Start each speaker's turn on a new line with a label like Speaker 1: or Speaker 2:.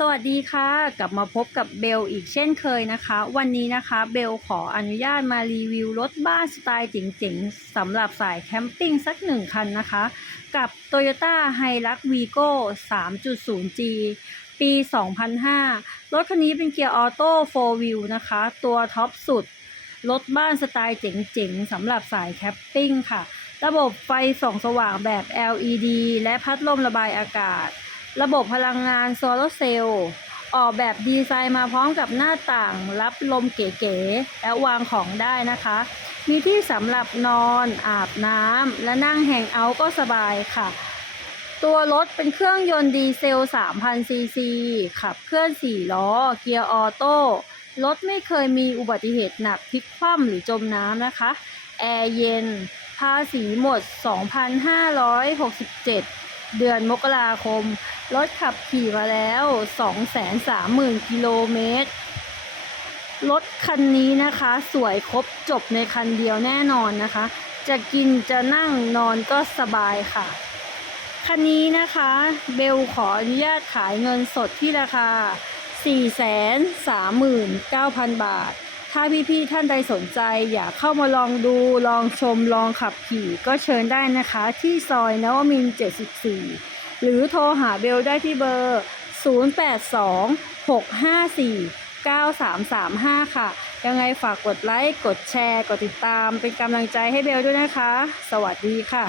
Speaker 1: สวัสดีค่ะกลับมาพบกับเบลอีกเช่นเคยนะคะ วันนี้นะคะเบลขออนุญาตมารีวิวรถบ้านสไตล์เจ๋งๆสำหรับสายแคมปิ้งสักหนึ่งคันนะคะ กับ Toyota Hilux Vigo 3.0G ปี 2005 รถคันนี้เป็นเกียร์ออโต้ 4 Wheel นะคะ ตัวท็อปสุด รถบ้านสไตล์เจ๋งๆสำหรับสายแคมปิ้งค่ะ ระบบไฟส่องสว่างแบบ LED และพัดลมระบายอากาศ ระบบพลังงานโซลาร์เซลล์ออกแบบดีไซน์มาพร้อมกับหน้าต่างรับลมเก๋ๆและวางของได้นะคะ มีที่สำหรับนอนอาบน้ำและนั่งแฮงเอาท์ก็สบายค่ะ ตัวรถเป็นเครื่องยนต์ดีเซล 3,000 ซีซี ขับเคลื่อน 4 ล้อ เกียร์ออโต้ รถไม่เคยมีอุบัติเหตุหนักพลิกคว่ำหรือจมน้ำนะคะ แอร์เย็น ภาษีหมด 2,567 เดือนมกราคม รถขับขี่มาแล้ว 230,000 กิโลเมตร รถคันนี้นะคะ สวยครบจบในคันเดียวแน่นอนนะคะ จะกินจะนั่งนอนก็สบายค่ะ คันนี้นะคะ เบลขออนุญาตขายเงินสดที่ราคา 439,000 บาท ถ้าพี่ๆท่านใดสนใจ อยากเข้ามาลองดูลองชมลองขับขี่ ก็เชิญได้นะคะ ที่ซอยนวมินทร์74 หรือโทรหาเบลได้ที่เบอร์ 0826549335 ค่ะ ยังไงฝากกดไลค์ กดแชร์ กดติดตาม เป็นกำลังใจให้เบลด้วยนะคะ สวัสดีค่ะ